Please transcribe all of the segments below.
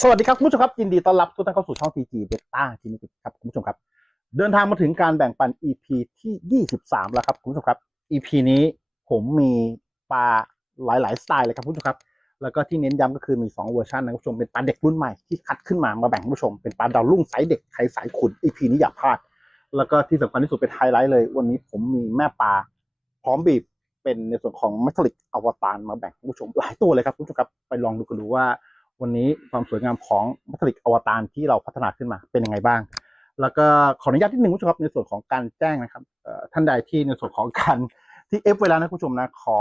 สวัสดีครับคุณผู้ชมครับยินดีต้อนรับทุกท่านเข้าสู่ช่อง TG Beta Genetic ครับคุณผู้ชมครับ เดินทางมาถึงการแบ่งปัน EP ที่ 23 แล้วครับคุณผู้ชมครับ EP นี้ผมมีปลาหลาย ๆ สไตล์เลยครับคุณผู้ชมครับ แล้วก็ที่เน้นย้ำก็คือมี 2 เวอร์ชันนะคุณผู้ชมเป็นปลาเด็กรุ่นใหม่ที่คัดขึ้นมามาแบ่งคุณผู้ชมเป็นปลาดาวรุ่งไซส์เด็กใครสายขุน EP นี้อย่าพลาด แล้วก็ที่สำคัญที่สุดเป็นไฮไลท์เลย วันนี้ผมมีแม่ปลาพร้อมบีบเป็นในส่วนของมัทลิกอวตารมาแบ่งคุณผู้ชมหลายตัวเลยครับคุณผู้ชมครับไปลองดูกันดูว่า วันนี้ความสวยงามของมัทลิกอวตารที่เราพัฒนาขึ้นมาเป็นยังไงบ้าง แล้วก็ขออนุญาตนิดนึงคุณผู้ชมครับในส่วนของการแจ้งนะครับท่านใดที่ในส่วนของการที่เอฟเวลานะคุณผู้ชมนะขอ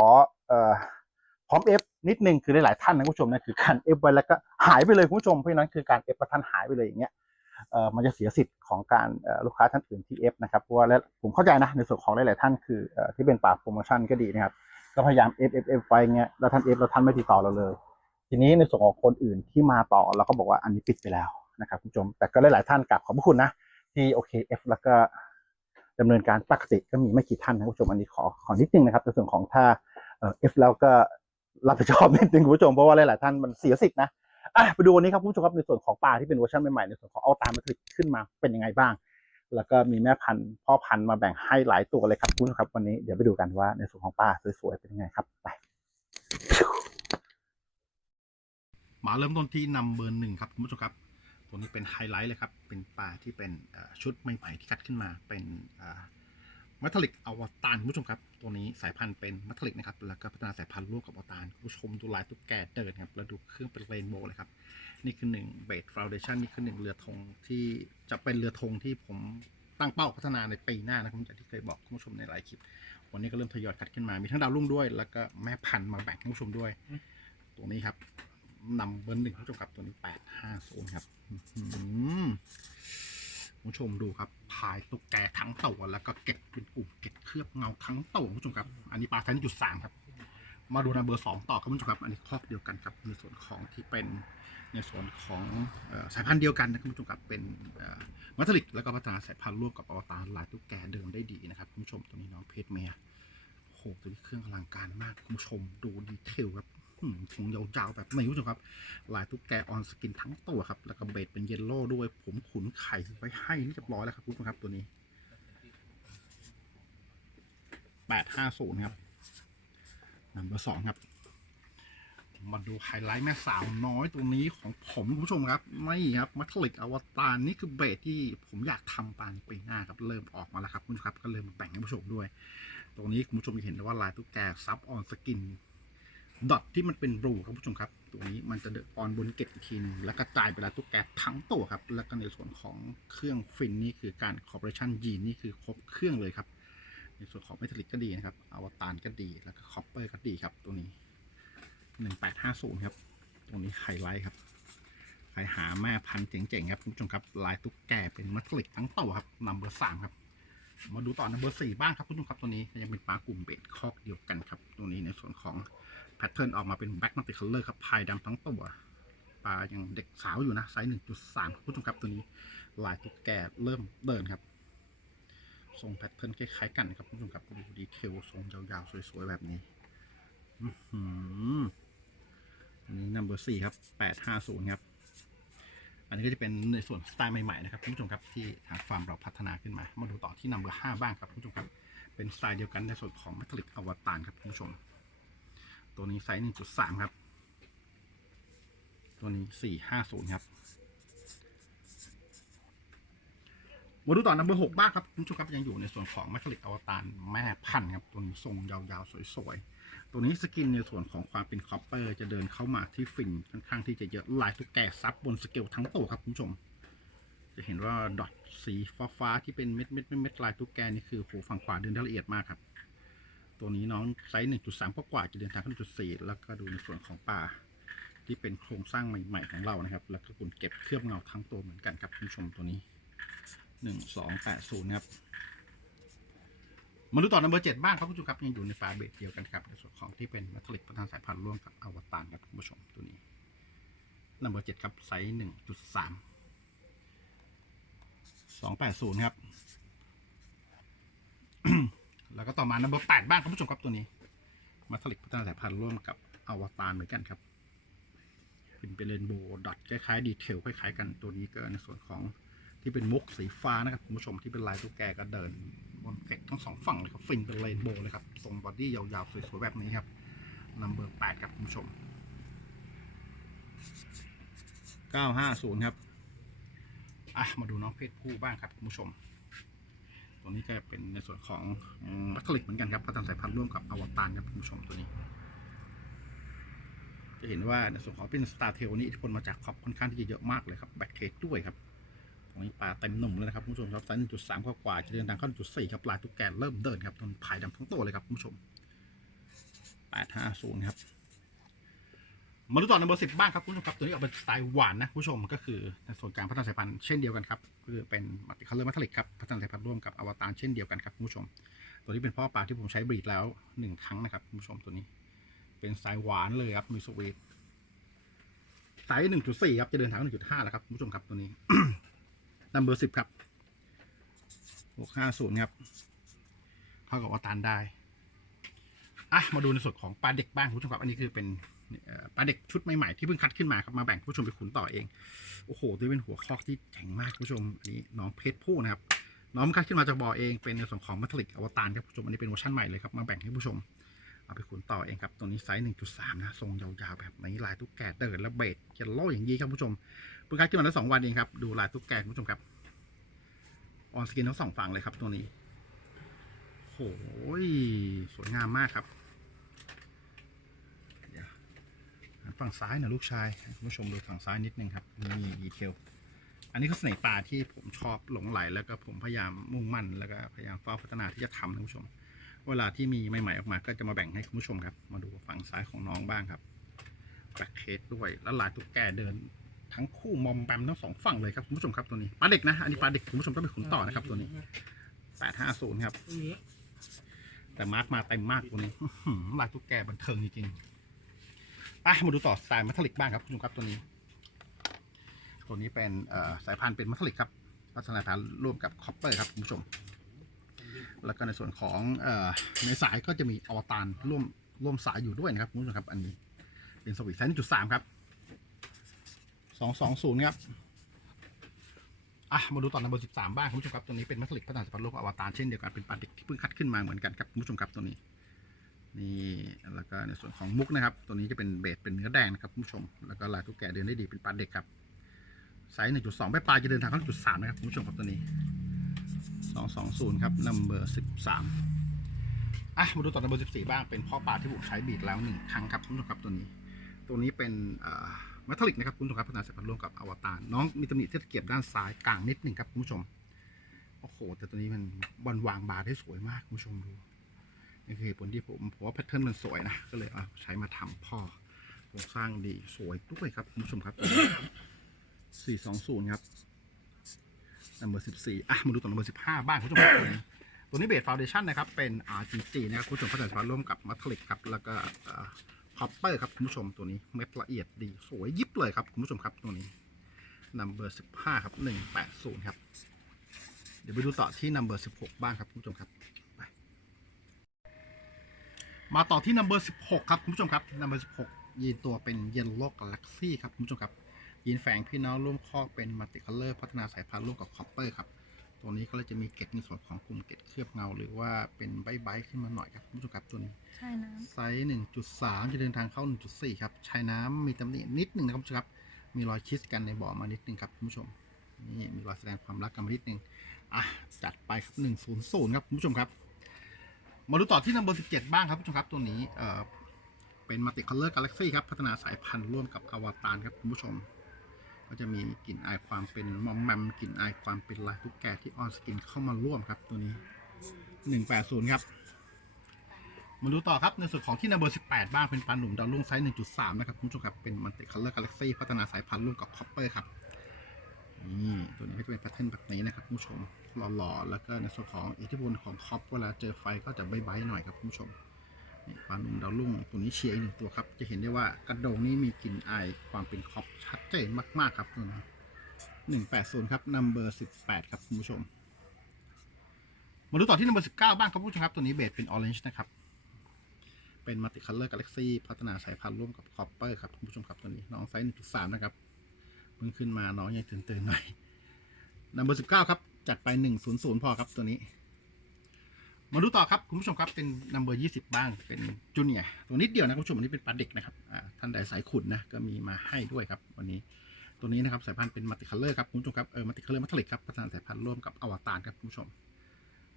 พร้อมเอฟนิดนึงคือหลายๆท่านนะคุณผู้ชมนะคือการเอฟไว้แล้วก็หายไปเลยคุณผู้ชมเพราะนั้นคือการเอฟท่านหายไปเลยอย่างเงี้ยมันจะเสียสิทธิ์ของการลูกค้าท่านอื่นที่เอฟนะครับเพราะว่าและผมเข้าใจนะในส่วนของหลายๆท่านคือเอ่อที่เป็นป่าโปรโมชั่นก็ดีนะครับก็พยายามเอฟเอฟเอฟไปเงี้ยแล้วท่านเอฟแล้วท่านไม่ติดต่อเราเลย ทีนี้ในส่วนของคนอื่นที่มาต่อเราก็บอกว่าอันนี้ปิดไปแล้วนะครับคุณผู้ชม แต่ก็หลายๆท่านกลับขอบพระคุณนะ ที่โอเคเอฟแล้วก็ดำเนินการปกติก็มีไม่กี่ท่านนะคุณผู้ชมอันนี้ขอขอนิดนึงนะครับในส่วนของถ้าเอฟแล้วก็รับผิดชอบนิดนึงคุณผู้ชมเพราะว่าหลายๆท่านมันเสียสิทธินะอะไปดูวันนี้ครับคุณผู้ชมครับในส่วนของปลาที่เป็นเวอร์ชันใหม่ๆในส่วนของเอาตามมาผลิตขึ้นมาเป็นยังไงบ้าง แล้วก็มีแม่พันธุ์พ่อพันธุ์มาแบ่งให้หลายตัวเลยครับคุณผู้ชมครับวันนี้เดี๋ยวไปดูกันว่าในส่วนของปลาสวยๆเป็นยังไงครับไป มาเริ่มต้นที่นำเบอร์หนึ่งครับคุณผู้ชมครับ ตัวนี้เป็นไฮไลท์เลยครับ เป็นปลาที่เป็นเอ่อชุดใหม่ๆที่คัดขึ้นมา เป็นมัทลิกอวตารคุณผู้ชมครับ ตัวนี้สายพันธุ์เป็นมัทลิกนะครับ แล้วก็พัฒนาสายพันธุ์ร่วมกับอวตารคุณผู้ชมดูลายตุ๊กแกเดินครับ แล้วดูเครื่องเป็นเรนโบว์เลยครับ นี่คือหนึ่งเบสฟาวเดชันนี่คือหนึ่งเรือธงที่จะเป็นเรือธงที่ผมตั้งเป้าพัฒนาในปีหน้านะครับจากที่เคยบอกคุณผู้ชมในหลายคลิป วันนี้ก็เริ่มทยอยคัดขึ้นมา มีทั้งดาวรุ่งด้วย แล้วก็แม่พันธุ์มาแบ่งให้คุณผู้ชมด้วย ตัวนี้ครับ นำเบอร์หนึ่งผู้ชมครับตัวนี้แปดห้าศูนย์ครับอื้อหือผู้ชมดูครับพายตุ๊กแกทั้งตัวแล้วก็เก็บเป็นกลุ่มเก็บเคลือบเงาทั้งตัวผู้ชมครับ อันนี้ปลาไซส์จุดสามครับ มาดูนะเบอร์สองต่อครับคุณผู้ชมครับ อันนี้ครอบเดียวกันครับในส่วนของที่เป็นในส่วนของเอ่อสายพันธุ์เดียวกันนะคุณผู้ชมครับเป็นเอ่อมัทลิกแล้วก็พัฒนาสายพันธุ์ร่วมกับอวตารลายตุ๊กแกเดิมได้ดีนะครับคุณผู้ชมตัวนี้น้องเพชรเมียโอ้โหตัวนี้เครื่องอลังการมากคุณผู้ชมดูดีเทลครับ ถุงยาวๆแบบนี้คุณผู้ชมครับ ลายตุ๊กแกออนสกินทั้งตัวครับ แล้วก็เบดเป็นเยลโล่ด้วย ผมขุนไข่ไว้ให้เรียบร้อยแล้วครับคุณผู้ชมครับตัวนี้แปดห้าศูนย์ครับนัมเบอร์สองครับ มาดูไฮไลท์แม่สาวน้อยตัวนี้ของผมคุณผู้ชมครับ ไม่ครับมัทลิกอวตารนี่คือเบสที่ผมอยากทำปานปีหน้าครับ เริ่มออกมาแล้วครับคุณผู้ชมครับ ก็เริ่มาแบ่งให้ผู้ชมด้วย ตรงนี้คุณผู้ชมจะเห็นได้ว่าลายตุ๊กแกซับออนสกิน ดอทที่มันเป็นรูครับผู้ชมครับ ตัวนี้มันจะเดอะออนบนเกตอีกทีนึงแล้วกระจายไปแล้วตุ๊กแกทั้งตัวครับ แล้วก็ในส่วนของเครื่องฟินนี่คือการคอร์ปอเรชันยีนนี่คือครบเครื่องเลยครับ ในส่วนของเมทัลลิกก็ดีนะครับอวตารก็ดีแล้วก็คอปเปอร์ก็ดีครับ ตัวนี้หนึ่งแปดห้าศูนย์ครับตรงนี้ไฮไลท์ครับใครหาแม่พันธุ์เจ๋งๆครับคุณผู้ชมครับลายตุ๊กแกเป็นมัทลิกทั้งตัวครับนัมเบอร์สามครับ มาดูต่อนัมเบอร์สี่บ้างครับคุณผู้ชมครับตัวนี้ยังเป็นปลากลุ่มเบสคอกเดียวกันครับ ตัวนี้ในส่วนของแพทเทิร์นออกมาเป็นแบ็กมัลติคัลเลอร์ครับพายดำทั้งตัวปลายังเด็กสาวอยู่นะไซส์หนึ่งจุดสามคุณผู้ชมครับตัวนี้ลายตุ๊กแกเริ่มเดินครับทรงแพทเทิร์นคล้ายๆกันครับคุณผู้ชมครับดูดีเทลทรงยาวๆสวยๆแบบนี้อื้อหืออันนี้นัมเบอร์สี่ครับแปดห้าศูนย์ครับ อันนี้ก็จะเป็นในส่วนสไตล์ใหม่ๆนะครับคุณผู้ชมครับที่ทางฟาร์มเราพัฒนาขึ้นมา มาดูต่อที่นัมเบอร์ห้าบ้างครับคุณผู้ชมครับ เป็นสไตล์เดียวกันในส่วนของมัทลิกอวตารครับคุณผู้ชม ตัวนี้ไซส์หนึ่งจุดสามครับ ตัวนี้สี่ห้าศูนย์ครับมาดูต่อ number หกบ้างครับคุณผู้ชมครับยังอยู่ในส่วนของมัทลิกอวตารแม่พันธุ์ครับตัวนี้ทรงยาวๆสวยๆ ตัวนี้สกินในส่วนของความเป็นคอปเปอร์จะเดินเข้ามาที่ฟินค่อนข้างที่จะเยอะลายตุ๊กแก่ซับบนสเกลทั้งตัวครับคุณผู้ชม จะเห็นว่าดอทสีฟ้าๆที่เป็นเม็ดเม็ดเม็ดลายตุ๊กแกนี่คือโหฝั่งขวาเดินได้ละเอียดมากครับ ตัวนี้น้องไซส์1.3กว่าจะเดินทางขึ้น1.4แล้วก็ดูในส่วนของป่าที่เป็นโครงสร้างใหม่ ๆ ของเรานะครับ แล้วก็คุณเก็บเคลือบเงาทั้งตัวเหมือนกันครับคุณผู้ชมตัวนี้หนึ่งสองแปดศูนย์ครับ มาดูต่อ number เจ็ดบ้างครับคุณผู้ชมครับยังอยู่ในฝาเบสเดียวกันครับในส่วนของที่เป็นมัทลิกประธานสายพันธุ์ร่วมกับอวตารครับคุณผู้ชมตัวนี้ number เจ็ดครับไซส์หนึ่งจุดสามสองแปดศูนย์ครับ แล้วก็ต่อมา number แปดบ้างครับคุณผู้ชมครับตัวนี้มัทลิกพัฒนานสายพันธุ์ร่วมกับอวตารเหมือนกันครับเป็นเบเป็นเรนโบว์ดอทคล้ายๆดีเทลคล้ายๆ กันตัวนี้ก็ในส่วนของที่เป็นมุกสีฟ้านะครับคุณผู้ชมที่เป็นลายตุ๊กแกก็เดิน บนเพกทั้งสองฝั่งเลยครับฟินเป็นเรนโบว์เลยครับทรงบอดี้ยาวๆ สวยๆ แบบนี้ครับนัมเบอร์แปดครับคุณผู้ชมเก้าห้าศูนย์ครับอะมาดูน้องเพศผู้บ้างครับคุณผู้ชม ตัวนี้ก็เป็นในส่วนของมัคคลิกเหมือนกันครับพัฒนสายพันธุ์ร่วมกับอวตารครับคุณผู้ชมตัวนี้ จะเห็นว่าในส่วนของเป็นสตาร์เทลนี้อิทธิพลมาจากขอบค่อนข้างที่จะเยอะมากเลยครับแบ็กเทสด้วยครับ ตรงนี้ปลาเต็มหนุ่มเลยนะครับคุณผู้ชมครับไซส์หนึ่งจุดสามกว่าๆจะเดินทางเข้าจุดสี่ครับลายตุ๊กแกเริ่มเดินครับต้นผายดำทั้งตัวเลยครับคุณผู้ชมแปดห้าศูนย์ครับมาดูต่อในเบอร์สิบบ้างครับคุณผู้ชมครับตัวนี้ออกเป็นสไตล์หวานนะคุณผู้ชมก็คือในส่วนการพัฒนาสายพันธุ์เช่นเดียวกันครับคือเป็นมัลติคัลเลอร์มัทลิกครับพัฒนาสายพันธุ์ร่วมกับอวตารเช่นเดียวกันครับคุณผู้ชม ตัวนี้เป็นพ่อปลาที่ผมใช้บรีดแล้วหนึ่งครั้งนะครับคุณผู้ชมตัวนี้ เป็นสายหวานเลยครับมีสวีทไซส์หนึ่งจุดสี่ครับจะเดินทางหนึ่งจุดห้าแล้วครับคุณผู้ชมครับตัวนี้ นัมเบอร์สิบครับหกห้าศูนย์ครับเข้ากับอวตารได้อะมาดูในส่วนของปลาเด็กบ้างคุณผู้ชมครับ อันนี้คือเป็นปลาเด็กชุดใหม่ๆที่เพิ่งคัดขึ้นมาครับมาแบ่งผู้ชมไปขุนต่อเองโอ้โหนี่เป็นหัวคอกที่แข็งมากคุณผู้ชมอันนี้น้องเพชรผู้นะครับน้องคัดขึ้นมาจากบ่อเองเป็นในส่วนของมัทลิกอวตารครับผู้ชมอันนี้เป็นเวอร์ชันใหม่เลยครับมาแบ่งให้ผู้ชม เอาไปขุนต่อเองครับ ตัวนี้ไซส์ 1.3 นะ ทรงยาวๆ แบบนี้ลายตุ๊กแกเดินและเบสเยลโล่อย่างนี้ครับผู้ชมเพิ่งคัดขึ้นมาได้วสองวันเองครับ ดูลายตุ๊กแกผู้ชมครับ ออนสกินทั้งสองฝั่งเลยครับตัวนี้โอ้โหสวยงามมากครับฝั่งซ้ายนะลูกชายคุณผู้ชมดูฝั่งซ้ายนิดนึงครับนี่ดีเทล อันนี้คือเสน่ห์ปลาที่ผมชอบหลงไหลแล้วก็ผมพยายามมุ่งมั่นแล้วก็พยายามเฝ้าพัฒนาที่จะทำนะคุณผู้ชม เวลาที่มีใหม่ๆออกมาก็จะมาแบ่งให้คุณผู้ชมครับ มาดูฝั่งซ้ายของน้องบ้างครับแบล็คเคสด้วยแล้วลายตุ๊กแกเดิน ทั้งคู่มอมแบมทั้งสองฝั่งเลยครับคุณผู้ชมครับตัวนี้ปลาเด็กนะอันนี้ปลาเด็กคุณผู้ชมต้องไปขุนต่อนะครับตัวนี้แปดห้าศูนย์ครับ แต่มาร์กมาเต็มมากตัวนี้ลายตุ๊กแกบันเทิงจริงๆอะมาดูต่อสไตล์มัทลิกบ้างครับคุณผู้ชมครับตัวนี้ ตัวนี้เป็นสายพันธุ์เป็นมัทลิกครับพัฒนาพันธุ์ร่วมกับคอปเปอร์ครับคุณผู้ชม แล้วก็ในส่วนของอในสายก็จะมีอวตารร่วมร่วมสายอยู่ด้วยนะครับคุณผู้ชมครับ อันนี้เป็นสวิตช์ไซส์จุดสามครับสองสองศูนย์ครับอะมาดูต่อในเบอร์สิบสามบ้างคุณผู้ชมครับตัวนี้เป็นมัทลิกพัฒนาสายพันธุ์ร่วมกับอวตารเช่นเดียวกันเป็นปลาเด็กที่เพิ่งคัดขึ้นมาเหมือนกันครับคุณผู้ชมครับตัวนี้นี่แล้วก็ในส่วนของมุกนะครับ ตัวนี้จะเป็นเบสเป็นเนื้อแดงนะครับคุณผู้ชม แล้วก็ลายตุ๊กแกเดินได้ดีเป็นปลาเด็กครับไซส์หนึ่งจุดสองใบปลายจะเดินทางเข้าจุดสามนะครับคุณผู้ชมครับตัวนี้ สองสองศูนย์ครับนัมเบอร์สิบสามอะ มาดูต่อนัมเบอร์สิบสี่บ้าง เป็นพ่อปลาที่ผมใช้บีดแล้วหนึ่งครั้งครับคุณผู้ชมครับตัวนี้ ตัวนี้เป็นมัทลิกนะครับคุณผู้ชมครับพัฒนาสายพันธุ์ร่วมกับอวตารน้องมีตำหนิที่ตะเกียบด้านซ้ายกลางนิดหนึ่งครับคุณผู้ชม โอ้โห แต่ตัวนี้มันวันวางบาได้สวยมากคุณผู้ชมดู นี่คือผลที่ผมผมว่าแพทเทิร์นมันสวยนะ ก็เลยเอาใช้มาทำพ่อโครงสร้างดีสวยด้วยครับคุณผู้ชมครับสี่สองศูนย์ครับ นัมเบอร์สิบสี่อะมาดูตัวนัมเบอร์สิบห้าบ้างคุณผู้ชมครับตัวนี้เบสฟาวเดชั่นนะครับ เป็น RGG นะครับคุณผู้ชมพัฒนาสายร่วมกับมัทลิกครับ แล้วก็คอปเปอร์ครับคุณผู้ชมตัวนี้เม็ดละเอียดดี สวยยิบเลยครับคุณผู้ชมครับตัวนี้นัมเบอร์สิบห้าครับหนึ่งแปดศูนย์ครับ เดี๋ยวไปดูต่อที่นัมเบอร์สิบหกบ้างครับคุณผู้ชมครับมาต่อที่ number 16 ครับ คุณผู้ชมครับ number 16ยีนตัวเป็น Yellow Galaxy ครับ คุณผู้ชมครับ ยีนแฝงพี่น้องร่วมคอกเป็น Multicolor พัฒนาสายพันธุ์ร่วมกับ Copper ครับ ตัวนี้ก็เลยจะมีเกล็ดในส่วนของกลุ่มเกล็ดเคลือบเงา หรือว่าเป็นใบใบขึ้นมาหน่อยครับคุณผู้ชมครับตัวนี้ใช่น้ไซส์1.3จะเดินทางเข้า1.4ครับชายน้ำมีตำหนินิดหนึ่งนะครับคุณผู้ชมครับ มีรอยคิสกันในบ่อมานิดหนึ่งครับคุณผู้ชมนี่มีรอยแสดงความรักกันมานิดหนึ่งอะจัดไปครับ100ครับคุณผู้ชมครับมาดูต่อที่ number 17บ้างครับคุณผู้ชมครับตัวนี้เอ่อเป็น multi color galaxy ครับพัฒนาสายพันธุ์ร่วมกับอวตารครับคุณผู้ชม ก็จะมีกลิ่นอายความเป็นมอมแมมกลิ่นอายความเป็นลายตุ๊กแกที่ออนสกินเข้ามาร่วมครับตัวนี้ 180 ครับ มาดูต่อครับในส่วนของที่ number 18 บ้างเป็นปลาหนุ่มดาวรุ่งไซส์ 1.3 นะครับคุณผู้ชมครับ เป็น multi color galaxy พัฒนาสายพันธุ์ร่วมกับ copper ครับนี่ตัวนี้ก็จะเป็นแพทเทิร์นแบบนี้นะครับคุณผู้ชมหล่อๆแล้วก็ในส่วนของอิทธิพลของคอปเวลาเจอไฟก็จะใบๆหน่อยครับคุณผู้ชม ปลาหนุ่มดาวรุ่งตัวนี้เชียร์อีกหนึ่งตัวครับ จะเห็นได้ว่ากระโดงนี้มีกลิ่นอายความเป็นคอปชัดเจนมาก ๆ ครับตัวนี้หนึ่งแปดศูนย์ครับนัมเบอร์สิบแปดครับคุณผู้ชม มาดูต่อที่นัมเบอร์สิบเก้าบ้างครับผู้ชมครับ ตัวนี้เบสเป็นออเรนจ์นะครับ เป็นมัลติคัลเลอร์กาแล็กซี่พัฒนาสายพันธุ์ร่วมกับคอปเปอร์ครับคุณผู้ชมครับตัวนี้น้องไซส์1.3นะครับเพิ่งขึ้นมาน้องยังตื่นตื่นๆหน่อยนัมเบอร์19ครับจัดไป100พอครับตัวนี้ มาดูต่อครับคุณผู้ชมครับเป็นนัมเบอร์20บ้างเป็นจูเนียตัวนิดเดียวนะคุณผู้ชมอันนี้เป็นปลาเด็กนะครับท่านใดสายขุนนะก็มีมาให้ด้วยครับวันนี้ตัวนี้นะครับสายพันธุ์เป็นมัลติคัลเลอร์ครับคุณผู้ชมครับเออมัลติคัลเลอร์มัทลิกครับพัฒนาสายพันธุ์ร่วมกับอวตารครับคุณผู้ชม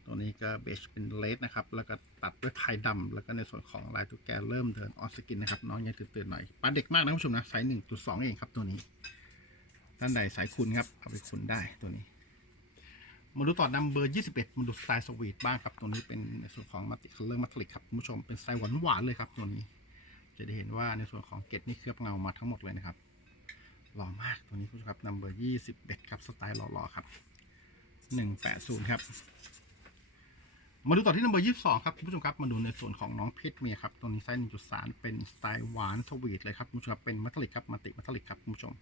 ตัวนี้ก็เบชเป็นเลสนะครับแล้วก็ตัดด้วยพายดำแล้วก็ในส่วนของลายตุ๊กแกเริ่มเดินออสกินนะครับน้องยังตื่นๆหน่อยปลาเด็กมากนะคุณผู้ชมนะไซส์หนึ่งจุดสองเองครับตัวนี้ ท่านใดสายคุณครับเอาไปคุณได้ตัวนี้ มาดูต่อนัมเบอร์ 21 มาดูสไตล์สวีทบ้างครับ ตัวนี้เป็นในส่วนของมัลติคัลเลอร์มัทลิกครับคุณผู้ชม เป็นสไตล์หวานๆเลยครับตัวนี้ จะได้เห็นว่าในส่วนของเกล็ดนี่เคลือบเงามาทั้งหมดเลยนะครับ หล่อมากตัวนี้คุณผู้ชมครับนัมเบอร์ 21 ครับสไตล์หล่อๆครับ 180 ครับ มาดูต่อที่นัมเบอร์ยี่สองครับคุณผู้ชมครับ มาดูในส่วนของน้องเพชรเมียครับ ตัวนี้ไซส์หนึ่งจุดสามเป็นสไตล์หวานสวีทเลยครับคุณผู้ชมครับ เป็นมัทลิกครับ มัลติมัทลิกครับคุณผู้ชม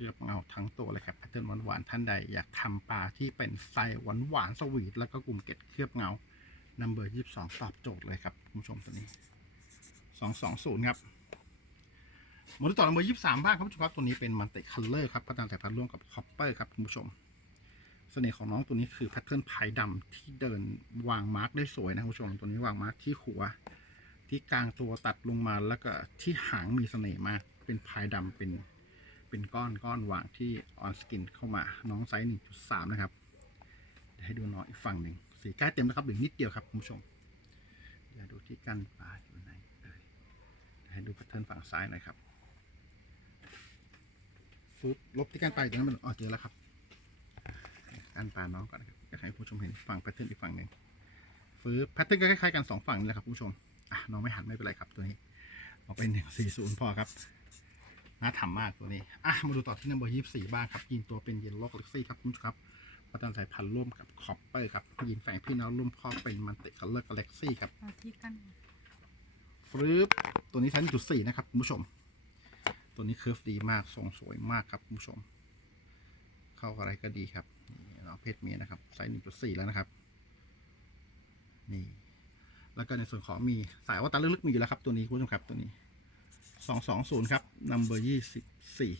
ลือบเงาทั้งตัวเลยครับแพทเทิร์นหวานๆท่านใดอยากทำปลาที่เป็นไตล์หวานหวานๆสวีทแล้วก็กลุ่มเกล็ดเคลือบเงานัมเบอร์ยี่สองตอบโจทย์เลยครับคุณผู้ชมตัวนี้สองสองศูนย์ครับมาดูต่อนัมเบอร์ยี่สามบ้างครับคุณผู้ชมครับตัวนี้เป็นมัลติคัลเลอร์ครับพัฒนาสายพันธุ์ร่วมกับคอปเปอร์ครับคุณผู้ชมเสน่ห์ของน้องตัวนี้คือแพทเทิร์นพายดำที่เดินวางมาร์กได้สวยนะคุณผู้ชมตัวนี้วางมาร์กที่หัว ที่กลางตัวตัดลงมาแล้วก็ที่หางมีเสน่ห์มาก เป็นพายดำเป็น เป็นก้อนก้อนวางที่ออนสกินเข้ามาน้องไซส์ 1.3 นะครับเดี๋ยวให้ดูน้องอีกฝั่งหนึ่งสีใกล้เต็มแล้วครับเหลือนิดเดียวครับคุณผู้ชมอย่าดูที่กันปลาอยู่ไหนเอ่ยเดี๋ยวให้ดูแพทเทิร์นฝั่งซ้ายหน่อยครับฟึบลบที่กันปลาอยู่ตรงนั้นมันอ๋อเจอแล้วครับการปลาน้องก่อนนะครับอยากให้ผู้ชมเห็นฝั่งแพทเทิร์นอีกฝั่งหนึ่งฟื้แพทเทิร์นก็คล้ายๆกันสองฝั่งนี่แหละครับผู้ชมอะน้องไม่หันไม่เป็นไรครับตัวนี้เอาเป็นหนึ่งสี่ศูนย์พอครับ น่าทำมากตัวนี้ อะ มาดูต่อที่นัมเบอร์ยี่สี่บ้างครับ ยินตัวเป็นเยลโล่กาแล็กซี่ครับคุณผู้ชมครับพัฒนาสายพันธุ์ร่วมกับคอปเปอร์ครับ ยินแฝงพี่น้องร่วมพ่อเป็นมันติคัลเลอร์กาแล็กซี่ครับที่กันฟรึบตัวนี้ไซส์จุดสี่นะครับคุณผู้ชม ตัวนี้เคิร์ฟดีมาก ทรงสวยมากครับคุณผู้ชม เข้าอะไรก็ดีครับนี่น้องเพศเมียนะครับไซส์หนึ่งจุดสี่แล้วนะครับ นี่ แล้วก็ในส่วนของมีสายอวตาลึกๆมีอยู่แล้วครับตัวนี้คุณผู้ชมครับตัวนี้ สองสองศูนย์ครับนัมเบอร์ยี่สิบสี่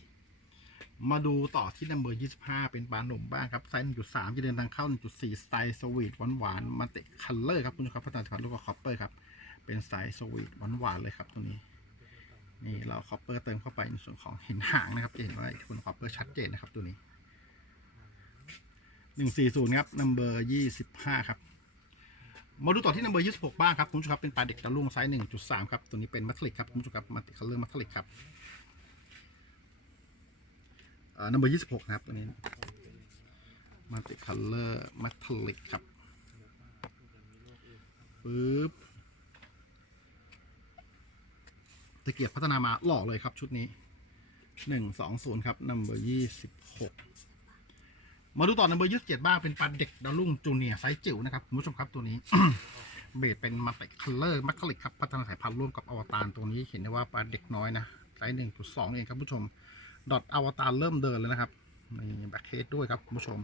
มาดูต่อที่นัมเบอร์ยี่สิบห้าเป็นบาหนุ่มบ้างครับ ไซส์หนึ่งจุดสามจะเดินทางเข้าหนึ่งจุดสี่สไตล์สวีทหวานๆมันติคัลเลอร์ครับคุณผู้ชมครับพัฒนาพันธุ์ลูกกับคอปเปอร์ครับ เป็นสายสวีทหวานๆเลยครับตัวนี้ นี่เราคอปเปอร์เติมเข้าไปในส่วนของเห็นหางนะครับจะเห็นว่าคุณคอปเปอร์ชัดเจนนะครับตัวนี้หนึ่งสี่ศูนย์ครับนัมเบอร์ยี่สิบห้าครับ มาดูต่อที่นัมเบอร์ยี่สิบหกบ้างครับคุณผู้ชมครับเป็นปลาเด็กตะลุงไซส์หนึ่งจุดสามครับตัวนี้เป็นมัทลิกครับคุณผู้ชมครับมัทลิกคัลเลอร์มัทลิกครับเอ่อนัมเบอร์ยี่สิบหกนะครับตัวนี้มัทลิกคัลเลอร์มัทลิกครับปึ๊บตะเกียบพัฒนามาหล่อเลยครับชุดนี้หนึ่งสองศูนย์ครับนัมเบอร์ยี่สิบหก มาดูต่อในเบอร์ยี่สิบเจ็ดบ้างเป็นปลาเด็กดาวรุ่งจูเนียร์ไซส์จิ๋วนะครับคุณผู้ชมครับตัวนี้ เบสเป็นมาติคัลเลอร์มัคคลิกครับพัฒนาสายพันธุ์ร่วมกับอวตารตัวนี้เห็นได้ว่าปลาเด็กน้อยนะไซส์หนึ่งจุดสองเองครับผู้ชม ดอทอวตารเริ่มเดินแล้วนะครับมีแบ็คเคสด้วยครับคุณผู้ชม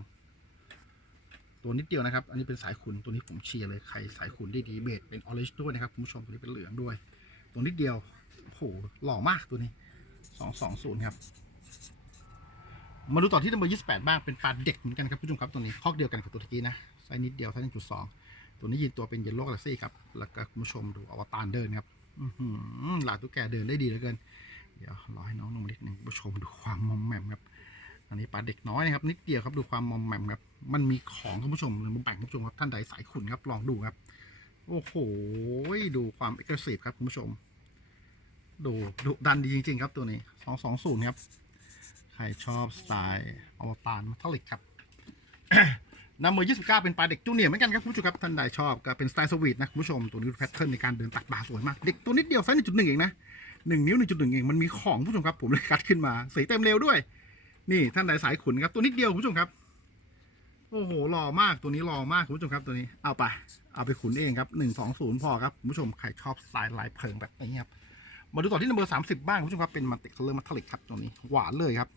ตัวนิดเดียวนะครับ อันนี้เป็นสายขุนตัวนี้ผมเชียร์เลยใครสายขุนได้ดีเบสเป็นออเรนจ์ด้วยนะครับคุณผู้ชมตัวนี้เป็นเหลืองด้วย ตัวนิดเดียวโอ้โหหล่อมากตัวนี้สองสองศูนย์ครับ มาดูต่อที่นัมเบอร์ยี่สิบแปดบ้างเป็นปลาเด็กเหมือนกันครับผู้ชมครับตัวนี้คอกเดียวกันกับตัวตะกี้นะไซส์นิดเดียวไซส์หนึ่งจุดสองตัวนี้ยืนตัวเป็นเยลโล่กาแล็กซี่ครับแล้วก็คุณผู้ชมดูอวตารเดินครับหลาตุ๊กแกเดินได้ดีเหลือเกิน เดี๋ยวรอให้น้องลงมานิดหนึ่งผู้ชมดูความมอมแมมครับอันนี้ปลาเด็กน้อยนะครับนิดเดียวครับดูความมอมแมมครับมันมีของคุณผู้ชมเลยมาแบ่งคุณผู้ชมครับท่านใดสายขุนครับลองดูครับ โอ้โหดูความเอ็กซ์ซีฟครับคุณผู้ชมดูดุดันดีจริง ๆ ครับตัวนี้สองสองศูนย์ครับ ใครชอบสไตล์อวตารมัทลิกครับนัมเบอร์ยี่สิบเก้าเป็นปลาเด็กจูเนียร์เหมือนกันครับคุณผู้ชมครับท่านใดชอบก็เป็นสไตล์สวีทนะคุณผู้ชมตัวนี้แพทเทิร์นในการเดินตักบาสวยมาก เด็กตัวนิดเดียวไซส์หนึ่งจุดหนึ่งเองนะหนึ่งนิ้วหนึ่งจุดหนึ่งเองมันมีของคุณผู้ชมครับ ผมเลยคัดขึ้นมาสีเต็มเร็วด้วย นี่ท่านใดสายขุนครับตัวนิดเดียวคุณผู้ชมครับโอ้โหหล่อมากตัวนี้หล่อมากคุณผู้ชมครับตัวนี้เอาไปเอาไปขุนเองครับหนึ่งสองศูนย์พอครับคุณผู้ชมใครชอบสไตล์ลายเพลิงแบบนี้ครับมาดูต่อที่นัมเบอร์สามสิบบ้างคุณผู้ชมครับเป็นมัลติคัลเลอร์มัทลิกครับตัวนี้หวานเลยครับ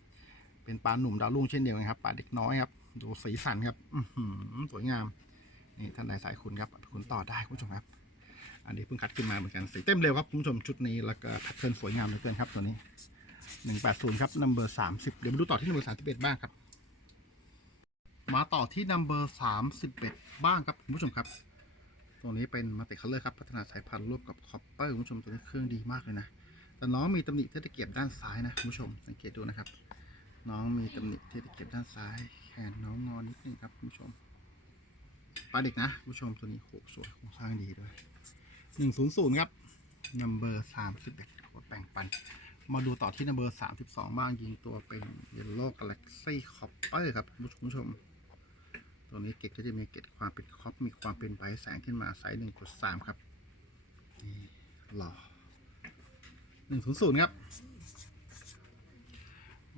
เป็นปลาหนุ่มดาวรุ่งเช่นเดียวกันครับปลาเด็กน้อยครับดูสีสันครับอืสวยงามนี่ท่านใดสายคุณครับคุณต่อได้คุณผู้ชมครับ อันนี้เพิ่งคัดขึ้นมาเหมือนกันสีเต็มเร็วครับคุณผู้ชมชุดนี้แล้วก็แพทเทิร์นสวยงามเหลือเกินครับตัวนี้หนึ่งแปดศูนย์ครับนัมเบอร์สามสิบเดี๋ยวมาดูต่อที่นัมเบอร์สามสิบเอ็ดบ้างครับ มาต่อที่นัมเบอร์สามสิบเอ็ดบ้างครับคุณผู้ชมครับตัวนี้เป็นมาติคัลเลอร์ครับพัฒนาสายพันธุ์ร่วมกับคอปเปอร์คุณผู้ชมตัวนี้เครื่องดีมากเลยนะแต่น้องมีตำหนิที่ตะเกียบด้านซ้ายนะคุณผู้ชมสังเกตดูนะครับ น้องมีตำหนิที่ตะเกียบด้านซ้าย แขนน้องงอนิดนึงครับคุณผู้ชมปลาเด็กนะคุณผู้ชมตัวนี้โหสวยโครงสร้างดีด้วยหนึ่งศูนย์ศูนย์ครับนัมเบอร์สามสิบเอ็ดขวดแบ่งปัน มาดูต่อที่นัมเบอร์สามสิบสองบ้างยิงตัวเป็นเยลโล่กาแล็กซี่คอปเปอร์ครับคุณผู้ชม ตัวนี้เกตก็จะมีเกตความเป็นคอปมีความเป็นไบแสงขึ้นมาไซส์หนึ่งกดสามครับนี่หล่อหนึ่งศูนย์ศูนย์ครับ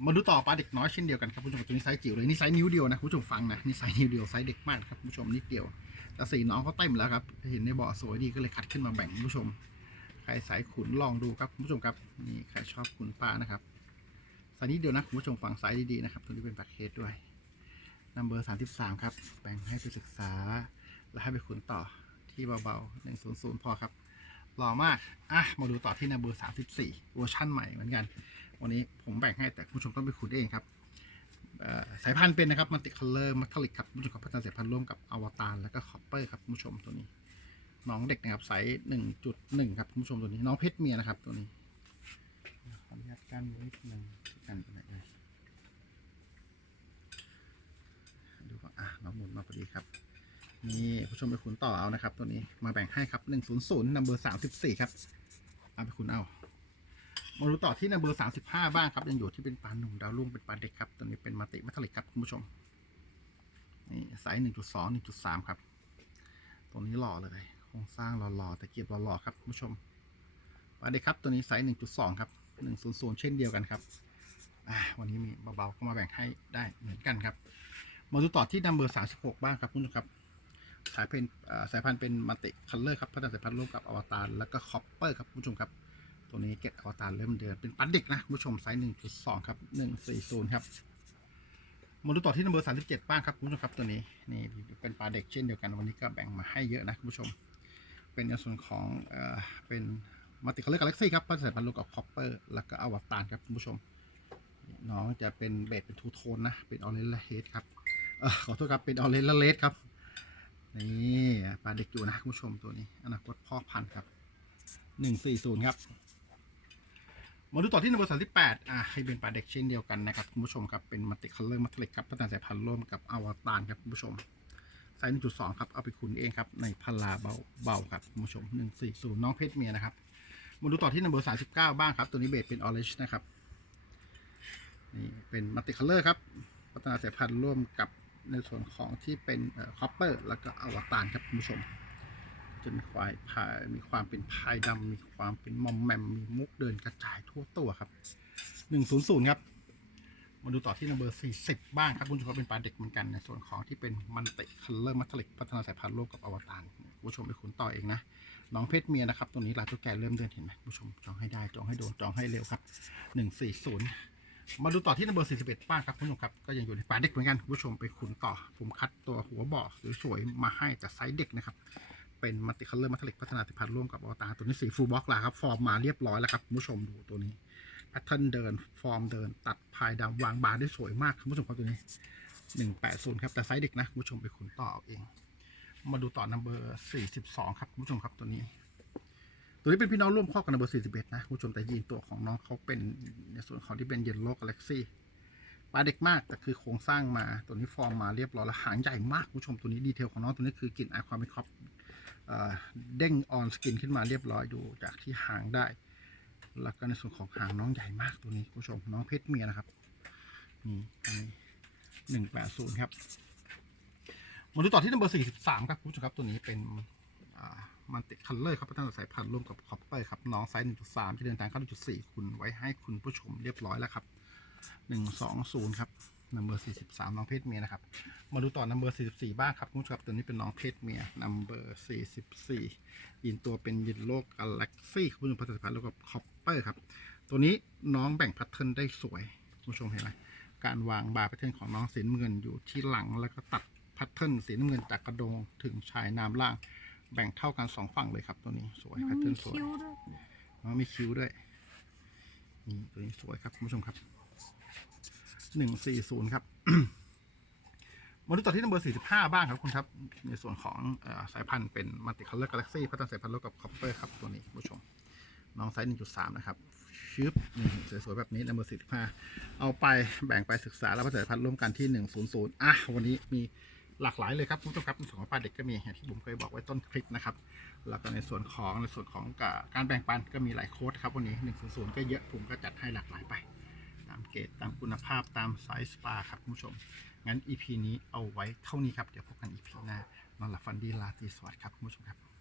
มาดูต่อปลาเด็กน้อยเช่นเดียวกันครับผู้ชมตัวนี้ไซส์จิ๋วเลยนี่ไซส์นิ้วเดียวนะผู้ชมฟังนะนี่ไซส์นิ้วเดียวไซส์เด็กมากครับผู้ชมนิดเดียวแต่สีน้องเขาเต็มแล้วครับเห็นในบ่อสวยดีก็เลยคัดขึ้นมาแบ่งผู้ชมใครสายขุนลองดูครับผู้ชมครับนี่ใครชอบขุนปลานะครับไซส์นี้เดียวนะผู้ชมฟังไซส์ดีๆนะครับตัวนี้เป็นปลาเคสด้วยนัมเบอร์สามสิบสามครับแบ่งให้ไปศึกษา และให้ไปขุนต่อที่เบาๆหนึ่งศูนย์ศูนย์พอครับหล่อมากอะมาดูต่อที่นัมเบอร์สามสิบสี่เวอร์ชั่นใหม่เหมือนกัน วันนี้ผมแบ่งให้แต่คุณผู้ชมต้องไปขุดเองครับสายพันธุ์เป็นนะครับมันติคัลเลอร์มัทลิกครับคุณผู้ชมครับพัฒนาสายพันธุ์ร่วมกับอวตารแล้วก็คอปเปอร์ครับคุณผู้ชมตัวนี้ น้องเด็กนะครับไซส์หนึ่งจุดหนึ่งครับคุณผู้ชมตัวนี้ น้องเพชรเมียนะครับตัวนี้ขออนุญาตกันนิดนึงกันไปไหนเลยดูว่าอะน้องหมุนมาพอดีครับนี่ผู้ชมไปขุนต่อเอานะครับ ตัวนี้มาแบ่งให้ครับหนึ่งศูนย์ศูนย์นัมเบอร์สามสิบสี่ครับเอาไปขุนเอา มาดูต่อที่ในเบอร์สามสิบห้าบ้างครับ ยังอยู่ที่เป็นปลาหนุ่มดาวรุ่งเป็นปลาเด็กครับตัวนี้เป็นมาติมัทลิกครับคุณผู้ชมนี่ไซส์หนึ่งจุดสองหนึ่งจุดสามครับ ตัวนี้หล่อเลยโครงสร้างหล่อๆแต่เกียบหล่อๆครับคุณผู้ชมปลาเด็กครับตัวนี้ไซส์หนึ่งจุดสองครับหนึ่งศูนย์ศูนย์เช่นเดียวกันครับวันนี้มีเบาๆก็มาแบ่งให้ได้เหมือนกันครับ มาดูต่อที่นัมเบอร์สามสิบหกบ้างครับคุณผู้ชมครับสายเป็นสายพันธุ์เป็นมัลติคัลเลอร์ครับพัฒนาสายพันธุ์ร่วมกับอวตารแล้วก็คอปเปอร์ครับคุณผู้ชมครับ ตัวนี้เก็ตอวตารเริ่มเดิน เป็นปันเด็กนะคุณผู้ชมไซส์หนึ่งจุดสองครับหนึ่งสี่ศูนย์ครับมาดูต่อที่นัมเบอร์สามสิบเจ็ดบ้างครับคุณผู้ชมครับตัวนี้นี่เป็นปลาเด็กเช่นเดียวกันวันนี้ก็แบ่งมาให้เยอะนะคุณผู้ชม เป็นในส่วนของเอ่อเป็นมัลติคัลเลอร์กาแล็กซี่ครับพัฒนาสายพันธุ์ร่วมกับคอปเปอร์แล้วก็อวตารครับคุณผู้ชม น้องจะเป็นเบสเป็นทูโทนนะ เป็นออเรนจ์และเฮดครับเออขอโทษครับเป็นออเรนจ์และเลดครับนี่ปลาเด็กอยู่นะคุณผู้ชมตัวนี้อนาคตพ่อพันธุ์ครับหนึ่งสี่ศูนย์ครับ มาดูต่อที่นัมเบอร์สามสิบแปดอะให้เป็นปลาเด็กเช่นเดียวกันนะครับคุณผู้ชมครับ เป็นมัลติคัลเลอร์มัทลิกครับพัฒนาสายพันธุ์ร่วมกับอวตารครับคุณผู้ชมไซส์หนึ่งจุดสองครับ เอาไปขุนเองครับ ในพลาเบาเบาครับคุณผู้ชมหนึ่งสี่ศูนย์น้องเพชรเมียนะครับ มาดูต่อที่นัมเบอร์สามสิบเก้าบ้างครับ ตัวนี้เบสเป็นออเรนจ์นะครับ นี่เป็นมัลติคัลเลอร์ครับพัฒนาสายพันธุ์ร่วมกับในส่วนของที่เป็นคอปเปอร์ แล้วก็อวตารครับคุณผู้ชม จะมีควายพายมีความเป็นพายดำมีความเป็นมอมแมมมีมุกเดินกระจายทั่วตัวครับหนึ่งศูนย์ศูนย์ครับ มาดูต่อที่นัมเบอร์สี่สิบบ้างครับคุณผู้ชมเป็นปลาเด็กเหมือนกันในส่วนของที่เป็นมันติคัลเลอร์มัทลิกพัฒนาสายพันธุ์ร่วมกับอวตารคุณผู้ชมไปขุนต่อเองนะน้องเพชรเมียนะครับ ตัวนี้ลาตัวแก่เริ่มเดินเห็นไหมคุณผู้ชมจองให้ได้จองให้โดนจองให้เร็วครับหนึ่งสี่ศูนย์มาดูต่อที่นัมเบอร์41บ้างครับคุณผู้ชมครับก็ยังอยู่ในป่าเด็กเหมือนกันคุณผู้ชมไปขุนต่อ ผมคัดตัวหัวบ่อสวยๆมาให้แต่ไซส์เด็กนะครับ เป็นมัลติคัลเลอร์มัทลิกพัฒนาติพันธุ์ร่วมกับอวตารตัวนี้สีฟูลบล็อกแล้วครับ ฟอร์มมาเรียบร้อยแล้วครับคุณผู้ชมดูตัวนี้แพทเทิร์นเดินฟอร์มเดินตัดพายดำวางบาร์ได้สวยมากคุณผู้ชมครับตัวนี้180ครับ แต่ไซส์เด็กนะคุณผู้ชมไปขุนต่อเอาเอง มาดูต่อนัมเบอร์42ครับคุณผู้ชมครับตัวนี้ ตัวนี้เป็นพี่น้องร่วมครอบกันนัมเบอร์41นะคุณผู้ชมแต่ยีนตัวของน้องเขาเป็นในส่วนของที่เป็นเยลโลกาแล็กซี่ปลาเด็กมากแต่คือโครงสร้างมาตัวนี้ฟอร์มมาเรียบร้อยแล้วหางใหญ่มากคุณผู้ชมตัวนี้ดีเทลของน้องตัวนี้คือกลิ่นอายความเป็นครอบ เด้งออนสกินขึ้นมาเรียบร้อยดูจากที่หางได้ แล้วก็ในส่วนของหางน้องใหญ่มากตัวนี้คุณผู้ชมน้องเพชรเมียนะครับนี่นี้หนึ่งแปดศูนย์ครับมาดูต่อที่นัมเบอร์สี่สิบสามครับคุณผู้ชมครับตัวนี้เป็นมันติดคัลเลอร์ครับพัฒนาสายพันธุ์ร่วมกับคอปเปอร์ครับน้องไซส์1.3ที่เดินทางเข้า1.4คุณไว้ให้คุณผู้ชมเรียบร้อยแล้วครับ120ครับ นัมเบอร์43น้องเพศเมียนะครับ มาดูต่อนัมเบอร์44บ้างครับคุณผู้ชมครับตัวนี้เป็นน้องเพศเมียนัมเบอร์44ยินตัวเป็นยินโลกกาแล็กซี่คุณผู้ชมพัฒนาสายพันธุ์ร่วมกับคอปเปอร์ครับ ตัวนี้น้องแบ่งแพทเทิร์นได้สวยคุณผู้ชมเห็นไหมการวางบาร์แพทเทิร์นของน้องสีน้ำเงินอยู่ที่หลังแล้วก็ตัดแพทเทิร์นสีน้ำเงินจากกระโดงถึงชายน้ำล่าง แบ่งเท่ากันสองฝั่งเลยครับ ตัวนี้สวยแพทเทิร์นสวยคิ้วด้วยอ๋อมีคิ้วด้วยนี่ตัวนี้สวยครับคุณผู้ชมครับ หนึ่งสี่ศูนย์ครับมาดูต่อที่นัมเบอร์สี่สิบห้าบ้างครับคุณครับ ในส่วนของอสายพันธุ์เป็นมัลติคัลเลอร์กาแล็กซี่พัฒนาสายพันธุ์ร่วมกับคอปเปอร์ครับตัวนี้ผู้ชม น้องไซส์หนึ่งจุดสามนะครับชึบนี่สวยๆแบบนี้นัมเบอร์สี่สิบห้าเอาไปแบ่งไปศึกษาแล้วพัฒนาสายพันธุ์ร่วมกันที่หนึ่งศูนย์ศูนย์อะวันนี้มีหลากหลายเลยครับคุณผู้ชมครับในส่วนของปลาเด็กก็มีอย่างที่ผมเคยบอกไว้ต้นคลิปนะครับแล้วก็ในส่วนของในส่วนของการแบ่งปันก็มีหลายโค้ดครับวันนี้100ก็เยอะผมก็จัดให้หลากหลายไปามเกรดตามคุณภาพตามไซส์ปลาครับคุณผู้ชม งั้น EP นี้เอาไว้เท่านี้ครับ เดี๋ยวพบกัน EP หน้านอนหลับฝันดีลาตรีสวัสดิ์ครับคุณผู้ชมครับ